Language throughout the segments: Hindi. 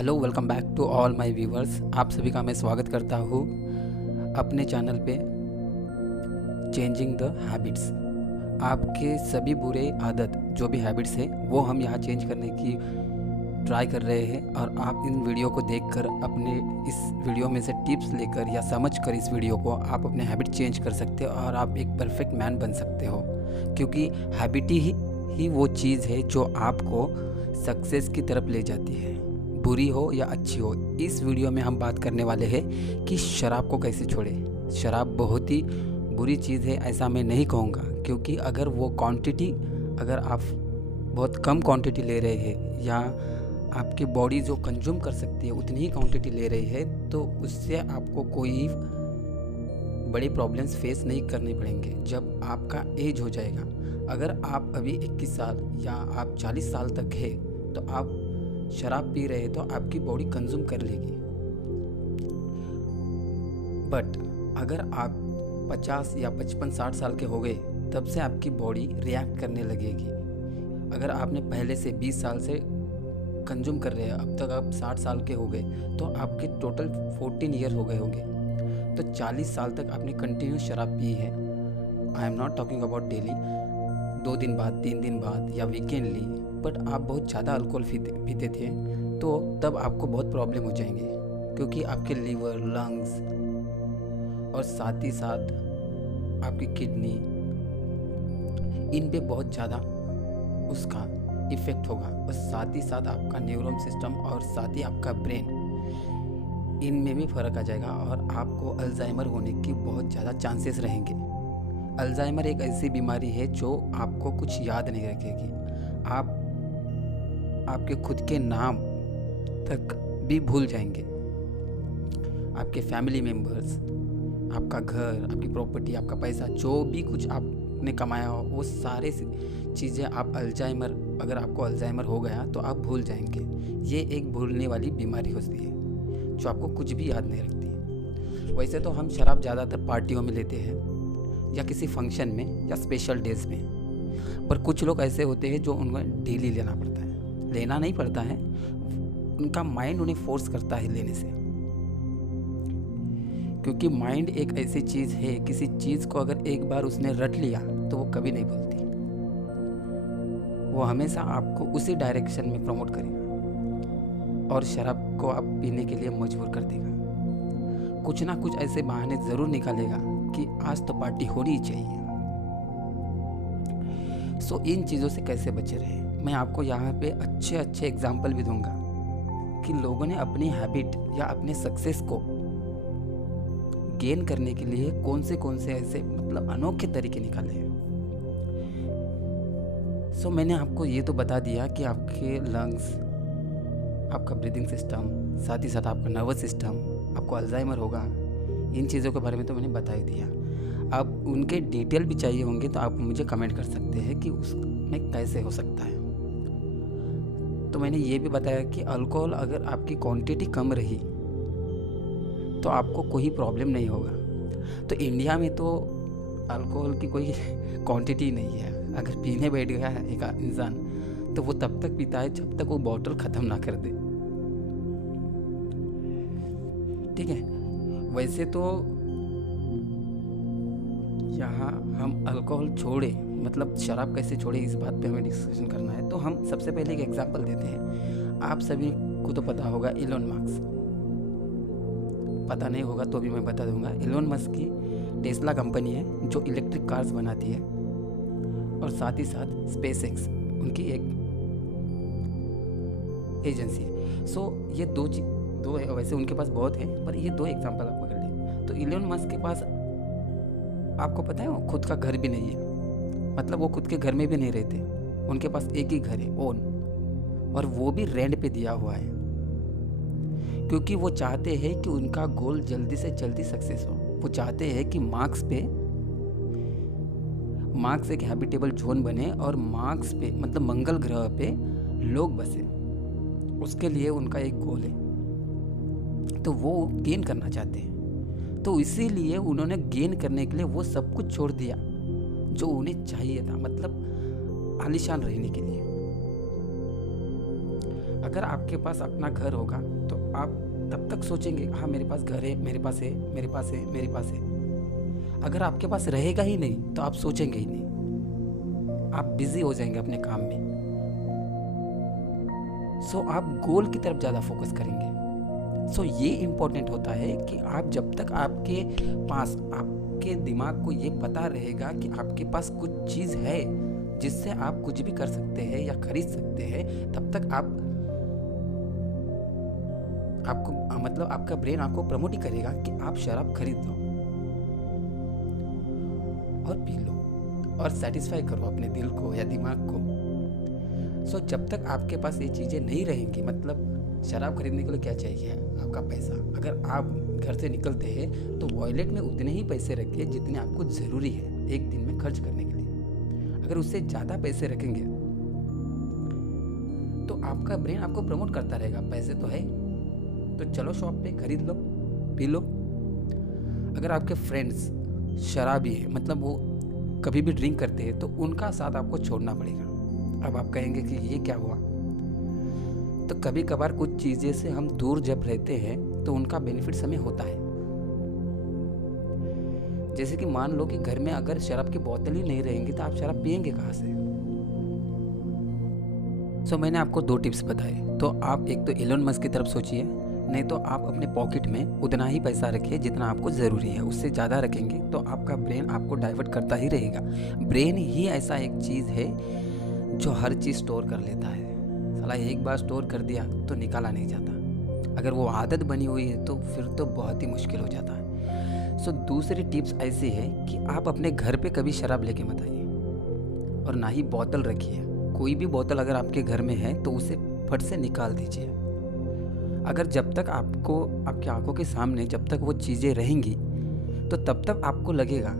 Hello, welcome back to all my viewers. आप सभी का मैं स्वागत करता हूँ अपने चैनल पे चेंजिंग द हैबिट्स। आपके सभी बुरे आदत जो भी हैबिट्स है वो हम यहाँ चेंज करने की ट्राई कर रहे हैं, और आप इन वीडियो को देखकर अपने इस वीडियो में से टिप्स लेकर या समझकर इस वीडियो को आप अपने हैबिट चेंज कर सकते हो और आप एक परफेक्ट मैन बन सकते हो। क्योंकि हैबिट ही वो चीज़ है जो आपको सक्सेस की तरफ ले जाती है, बुरी हो या अच्छी हो। इस वीडियो में हम बात करने वाले हैं कि शराब को कैसे छोड़ें। शराब बहुत ही बुरी चीज़ है ऐसा मैं नहीं कहूँगा, क्योंकि अगर वो क्वांटिटी अगर आप बहुत कम क्वांटिटी ले रहे हैं या आपकी बॉडी जो कंज्यूम कर सकती है उतनी ही क्वांटिटी ले रही है, तो उससे आपको कोई बड़ी प्रॉब्लम्स फेस नहीं करनी पड़ेंगे जब आपका एज हो जाएगा। अगर आप अभी 21 साल या आप 40 साल तक है तो आप शराब पी रहे तो आपकी बॉडी कंज्यूम कर लेगी। बट अगर आप 50 या 55-60 साल के हो गए तब से आपकी बॉडी रिएक्ट करने लगेगी। अगर आपने पहले से 20 साल से कंज्यूम कर रहे हैं, अब तक आप 60 साल के हो गए तो आपके टोटल 14 ईयर हो गए होंगे। तो 40 साल तक आपने कंटिन्यूस शराब पी है। I am not talking about daily, 2 दिन बाद, 3 दिन बाद या वीकेंडली। बट आप बहुत ज़्यादा अल्कोहल पीते थे तो तब आपको बहुत प्रॉब्लम हो जाएंगे, क्योंकि आपके लीवर, लंग्स और साथ ही साथ आपकी किडनी, इन पे बहुत ज़्यादा उसका इफ़ेक्ट होगा। और साथ ही साथ आपका न्यूरॉन सिस्टम और साथ ही आपका ब्रेन, इनमें भी फ़र्क आ जाएगा और आपको अल्जाइमर होने की बहुत ज़्यादा चांसेस रहेंगे। अल्जाइमर एक ऐसी बीमारी है जो आपको कुछ याद नहीं रखेगी। आप आपके खुद के नाम तक भी भूल जाएंगे। आपके फैमिली मेम्बर्स, आपका घर, आपकी प्रॉपर्टी, आपका पैसा, जो भी कुछ आपने कमाया हो, वो सारे चीज़ें आप अगर आपको अल्जाइमर हो गया तो आप भूल जाएंगे। ये एक भूलने वाली बीमारी होती है जो आपको कुछ भी याद नहीं रखती। वैसे तो हम शराब ज़्यादातर पार्टियों में लेते हैं या किसी फंक्शन में या स्पेशल डेज में, पर कुछ लोग ऐसे होते हैं जो उनको डेली लेना पड़ता है। लेना नहीं पड़ता है, उनका माइंड उन्हें फोर्स करता है लेने से। क्योंकि माइंड एक ऐसी चीज़ है, किसी चीज़ को अगर एक बार उसने रट लिया तो वो कभी नहीं भूलती। वो हमेशा आपको उसी डायरेक्शन में प्रमोट करेगा और शराब को आप पीने के लिए मजबूर कर देगा। कुछ ना कुछ ऐसे बहाने ज़रूर निकालेगा कि आज तो पार्टी होनी ही चाहिए। सो इन चीज़ों से कैसे बचे रहे, मैं आपको यहाँ पे अच्छे एग्जाम्पल भी दूंगा कि लोगों ने अपनी हैबिट या अपने सक्सेस को गेन करने के लिए कौन से ऐसे अनोखे तरीके निकाले हैं। सो मैंने आपको ये तो बता दिया कि आपके लंग्स, आपका ब्रीदिंग सिस्टम, साथ ही साथ आपका नर्वस सिस्टम, आपको अल्जाइमर होगा। इन चीज़ों के बारे में तो मैंने बता ही दिया। अब उनके डिटेल भी चाहिए होंगे तो आप मुझे कमेंट कर सकते हैं कि उसमें कैसे हो सकता है। तो मैंने ये भी बताया कि अल्कोहल अगर आपकी क्वांटिटी कम रही तो आपको कोई प्रॉब्लम नहीं होगा। तो इंडिया में तो अल्कोहल की कोई क्वांटिटी नहीं है। अगर पीने बैठ गया है एक इंसान तो वो तब तक पीता है जब तक वो बॉटल ख़त्म ना कर दे। ठीक है, वैसे तो यहाँ हम अल्कोहल छोड़े, शराब कैसे छोड़े, इस बात पे हमें डिस्कशन करना है। तो हम सबसे पहले एक एग्जांपल देते हैं। आप सभी को तो पता होगा इलोन मस्क, पता नहीं होगा तो भी मैं बता दूंगा। इलोन मस्क की टेस्ला कंपनी है जो इलेक्ट्रिक कार्स बनाती है, और साथ ही साथ स्पेसएक्स उनकी एक एजेंसी है। सो ये दो है, वैसे उनके पास बहुत है पर ये 2 एग्जांपल आप पकड़ लें। तो इलोन मस्क के पास आपको पता है वो खुद का घर भी नहीं है, वो खुद के घर में भी नहीं रहते। उनके पास एक ही घर है ओन, और वो भी रेंट पे दिया हुआ है, क्योंकि वो चाहते हैं कि उनका गोल जल्दी से जल्दी सक्सेस हो। वो चाहते हैं कि मार्स एक हैबिटेबल जोन बने और मार्स पे मंगल ग्रह पे लोग बसे। उसके लिए उनका एक गोल है, तो वो गेन करना चाहते हैं। तो इसीलिए उन्होंने गेन करने के लिए वो सब कुछ छोड़ दिया जो उन्हें चाहिए था, आलीशान रहने के लिए। अगर आपके पास अपना घर होगा तो आप तब तक सोचेंगे हाँ मेरे पास घर है, मेरे पास है, मेरे पास है, मेरे पास है। अगर आपके पास रहेगा ही नहीं तो आप सोचेंगे ही नहीं, आप बिजी हो जाएंगे अपने काम में। सो आप गोल की तरफ ज़्यादा फोकस करेंगे। सो ये इम्पोर्टेंट होता है कि आप जब तक आपके पास, आपके दिमाग को ये पता रहेगा कि आपके पास कुछ चीज़ है जिससे आप कुछ भी कर सकते हैं या खरीद सकते हैं, तब तक आपको मतलब आपका ब्रेन आपको प्रमोट ही करेगा कि आप शराब खरीद लो और पी लो और सेटिस्फाई करो अपने दिल को या दिमाग को। सो जब तक आपके पास ये चीज़ें नहीं रहेंगी, मतलब शराब खरीदने के लिए क्या चाहिए, आपका पैसा। अगर आप घर से निकलते हैं तो वॉलेट में उतने ही पैसे रखिए जितने आपको ज़रूरी है एक दिन में खर्च करने के लिए। अगर उससे ज़्यादा पैसे रखेंगे तो आपका ब्रेन आपको प्रमोट करता रहेगा, पैसे तो है तो चलो शॉप पे खरीद लो, पी लो। अगर आपके फ्रेंड्स शराबी है, मतलब वो कभी भी ड्रिंक करते हैं, तो उनका साथ आपको छोड़ना पड़ेगा। अब आप कहेंगे कि ये क्या हुआ, तो कभी कभार कुछ चीज़ें से हम दूर जब रहते हैं तो उनका बेनिफिट्स हमें होता है। जैसे कि मान लो कि घर में अगर शराब की बोतल ही नहीं रहेंगी तो आप शराब पियेंगे कहाँ से। सो मैंने आपको 2 टिप्स बताए, तो आप एक तो एलोन मस्क की तरफ सोचिए, नहीं तो आप अपने पॉकेट में उतना ही पैसा रखिए जितना आपको ज़रूरी है। उससे ज़्यादा रखेंगे तो आपका ब्रेन आपको डाइवर्ट करता ही रहेगा। ब्रेन ही ऐसा एक चीज़ है जो हर चीज़ स्टोर कर लेता है। साला एक बार स्टोर कर दिया तो निकाला नहीं जाता। अगर वो आदत बनी हुई है तो फिर तो बहुत ही मुश्किल हो जाता है। सो दूसरी टिप्स ऐसी है कि आप अपने घर पे कभी शराब लेके मत आइए और ना ही बोतल रखिए। कोई भी बोतल अगर आपके घर में है तो उसे फट से निकाल दीजिए। अगर जब तक आपको आपकी आंखों के सामने जब तक वो चीज़ें रहेंगी तो तब तक आपको लगेगा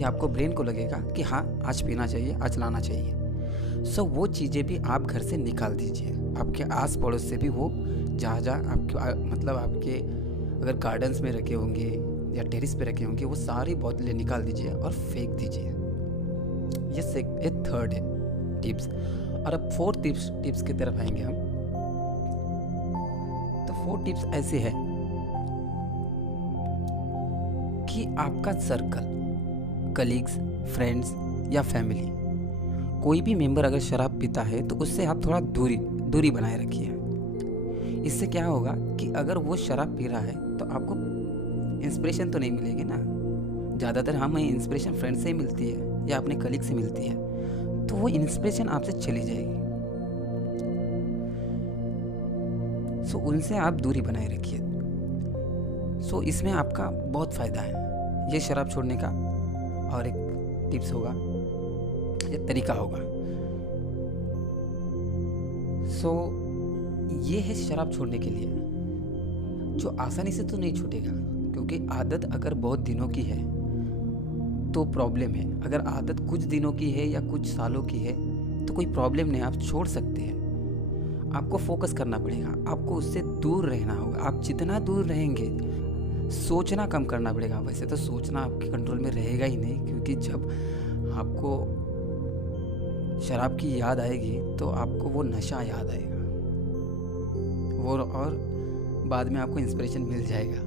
या आपको ब्रेन को लगेगा कि हाँ आज पीना चाहिए, आज लाना चाहिए। सो वो चीज़ें भी आप घर से निकाल दीजिए। आपके आस पड़ोस से भी वो जहाँ आपके मतलब आपके अगर गार्डन्स में रखे होंगे या टेरिस पे रखे होंगे, वो सारी बोतलें निकाल दीजिए और फेंक दीजिए। ये थर्ड है टिप्स। और अब 4 टिप्स की तरफ आएंगे हम। तो 4 टिप्स ऐसे है कि आपका सर्कल, कलीग्स, फ्रेंड्स या फैमिली, कोई भी मेंबर अगर शराब पीता है तो उससे आप थोड़ा दूरी बनाए रखिए। इससे क्या होगा कि अगर वो शराब पी रहा है तो आपको इंस्पिरेशन तो नहीं मिलेगी ना। ज़्यादातर हमें इंस्पिरेशन फ्रेंड से ही मिलती है या अपने कलीग से मिलती है, तो वो इंस्पिरेशन आपसे चली जाएगी। सो उनसे आप दूरी बनाए रखिए। सो इसमें आपका बहुत फ़ायदा है। ये शराब छोड़ने का और एक टिप्स होगा, ये तरीका होगा। सो ये है शराब छोड़ने के लिए, जो आसानी से तो नहीं छूटेगा, क्योंकि आदत अगर बहुत दिनों की है तो प्रॉब्लम है। अगर आदत कुछ दिनों की है या कुछ सालों की है तो कोई प्रॉब्लम नहीं, आप छोड़ सकते हैं। आपको फोकस करना पड़ेगा, आपको उससे दूर रहना होगा। आप जितना दूर रहेंगे, सोचना कम करना पड़ेगा। वैसे तो सोचना आपके कंट्रोल में रहेगा ही नहीं, क्योंकि जब आपको शराब की याद आएगी तो आपको वो नशा याद आएगा वो, और बाद में आपको इंस्पिरेशन मिल जाएगा।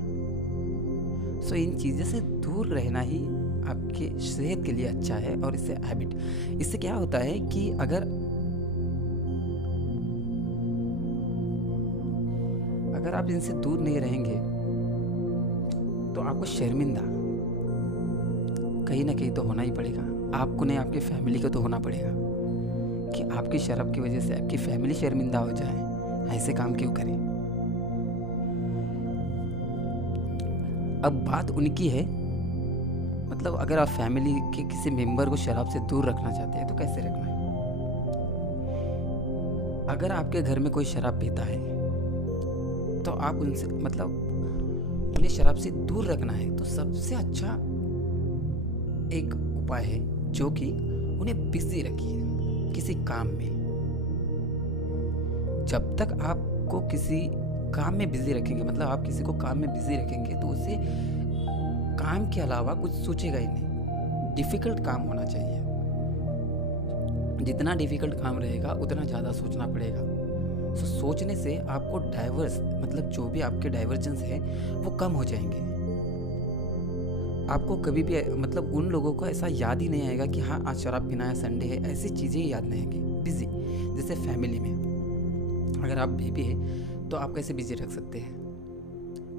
सो इन चीज़ों से दूर रहना ही आपके सेहत के लिए अच्छा है। और इससे हैबिट, इससे क्या होता है कि अगर आप इनसे दूर नहीं रहेंगे तो आपको शर्मिंदा कहीं ना कहीं तो होना ही पड़ेगा। आपको नहीं, आपके फैमिली को तो होना पड़ेगा कि आपकी शराब की वजह से आपकी फैमिली शर्मिंदा हो जाए। ऐसे काम क्यों करें। अब बात उनकी है, मतलब अगर आप फैमिली के किसी मेंबर को शराब से दूर रखना चाहते हैं तो कैसे रखना है। अगर आपके घर में कोई शराब पीता है तो आप उनसे, मतलब उन्हें शराब से दूर रखना है तो सबसे अच्छा एक उपाय है जो कि उन्हें बिजी रखिए किसी काम में। जब तक आपको किसी काम में बिजी रखेंगे, मतलब आप किसी को काम में बिजी रखेंगे, तो उसे काम के अलावा कुछ सोचेगा ही नहीं। डिफ़िकल्ट काम होना चाहिए। जितना डिफ़िकल्ट काम रहेगा उतना ज़्यादा सोचना पड़ेगा। सो सोचने से आपको डाइवर्स मतलब जो भी आपके डाइवर्जेंस है वो कम हो जाएंगे। आपको कभी भी मतलब उन लोगों को ऐसा याद ही नहीं आएगा कि हाँ आज शराब पीना है, संडे है, ऐसी चीज़ें ही याद नहीं आएंगी। बिजी जैसे फैमिली में अगर आप बेबी है तो आप कैसे बिजी रख सकते हैं?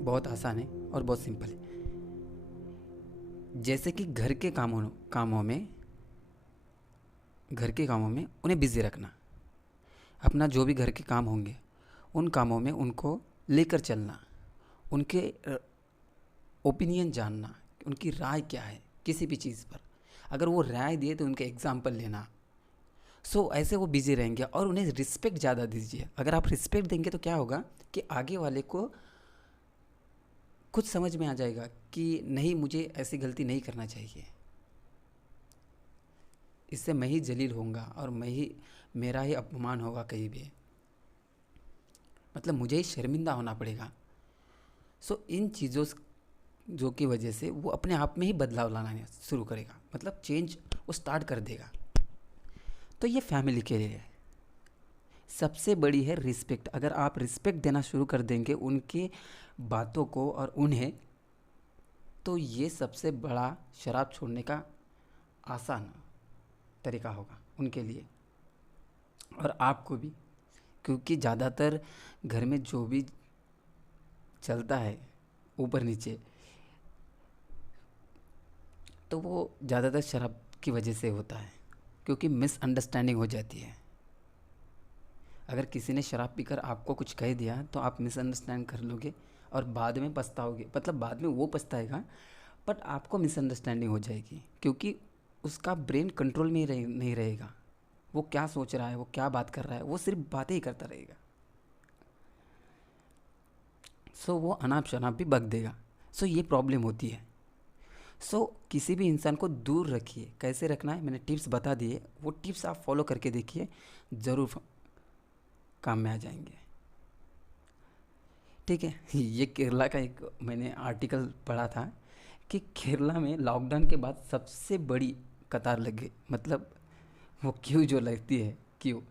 बहुत आसान है और बहुत सिंपल है। जैसे कि घर के कामों में उन्हें बिजी रखना, अपना जो भी घर के काम होंगे उन कामों में उनको लेकर चलना, उनके ओपिनियन जानना, उनकी राय क्या है किसी भी चीज़ पर। अगर वो राय दिए तो उनके एग्जाम्पल लेना। सो ऐसे वो बिजी रहेंगे और उन्हें रिस्पेक्ट ज़्यादा दीजिए। अगर आप रिस्पेक्ट देंगे तो क्या होगा कि आगे वाले को कुछ समझ में आ जाएगा कि नहीं, मुझे ऐसी गलती नहीं करना चाहिए, इससे मैं ही जलील होऊंगा और मेरा ही अपमान होगा कहीं भी, मतलब मुझे ही शर्मिंदा होना पड़ेगा। सो इन चीज़ों जो की वजह से वो अपने आप में ही बदलाव लाना शुरू करेगा, मतलब चेंज वो स्टार्ट कर देगा। तो ये फैमिली के लिए है। सबसे बड़ी है रिस्पेक्ट। अगर आप रिस्पेक्ट देना शुरू कर देंगे उनकी बातों को और उन्हें, तो ये सबसे बड़ा शराब छोड़ने का आसान तरीका होगा उनके लिए और आपको भी। क्योंकि ज़्यादातर घर में जो भी चलता है ऊपर नीचे, तो वो ज़्यादातर शराब की वजह से होता है, क्योंकि मिसअंडरस्टैंडिंग हो जाती है। अगर किसी ने शराब पीकर आपको कुछ कह दिया तो आप मिसअंडरस्टैंड कर लोगे और बाद में पछताओगे, मतलब बाद में वो पछताएगा बट आपको मिसअंडरस्टैंडिंग हो जाएगी, क्योंकि उसका ब्रेन कंट्रोल में नहीं रहेगा। वो क्या सोच रहा है, वो क्या बात कर रहा है, वो सिर्फ बातें ही करता रहेगा। सो वो अनाप शनाप भी बक देगा। सो ये प्रॉब्लम होती है। सो किसी भी इंसान को दूर रखिए। कैसे रखना है मैंने टिप्स बता दिए, वो टिप्स आप फॉलो करके देखिए, ज़रूर काम में आ जाएंगे। ठीक है। ये केरला का एक मैंने आर्टिकल पढ़ा था कि केरला में लॉकडाउन के बाद सबसे बड़ी कतार लग गई, मतलब वो क्यू जो लगती है, क्यू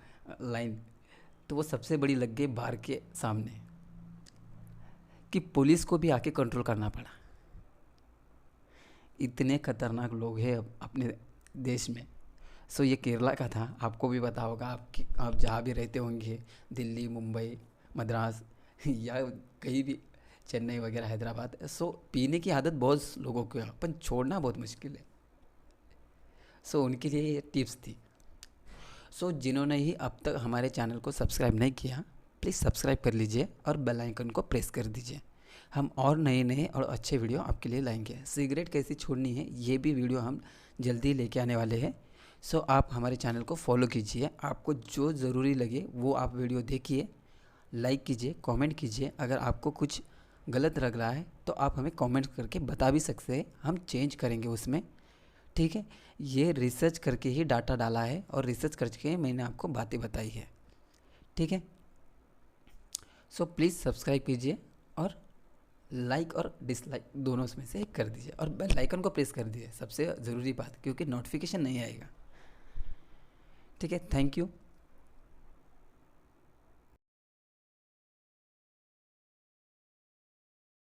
लाइन, तो वो सबसे बड़ी लग गई बार के सामने, कि पुलिस को भी आके कंट्रोल करना पड़ा। इतने खतरनाक लोग हैं अब अपने देश में। सो ये केरला का था, आपको भी पता होगा, आप जहाँ भी रहते होंगे, दिल्ली, मुंबई, मद्रास या कहीं भी, चेन्नई वगैरह, हैदराबाद। सो पीने की आदत बहुत लोगों को है, पर छोड़ना बहुत मुश्किल है। सो उनके लिए ये टिप्स थी। सो जिन्होंने ही अब तक हमारे चैनल को सब्सक्राइब नहीं किया, प्लीज़ सब्सक्राइब कर लीजिए और बेल आइकन को प्रेस कर दीजिए। हम और नए और अच्छे वीडियो आपके लिए लाएंगे। सिगरेट कैसे छोड़नी है ये भी वीडियो हम जल्दी लेके आने वाले हैं। सो आप हमारे चैनल को फॉलो कीजिए। आपको जो ज़रूरी लगे वो आप वीडियो देखिए, लाइक कीजिए, कमेंट कीजिए। अगर आपको कुछ गलत लग रहा है तो आप हमें कमेंट करके बता भी सकते हैं, हम चेंज करेंगे उसमें। ठीक है। ये रिसर्च करके ही डाटा डाला है और रिसर्च करके मैंने आपको बातें बताई है। ठीक है। सो प्लीज़ सब्सक्राइब कीजिए और लाइक और डिसलाइक दोनों में से एक कर दीजिए और बेल आइकन को प्रेस कर दीजिए, सबसे ज़रूरी बात, क्योंकि नोटिफिकेशन नहीं आएगा। ठीक है। Thank you.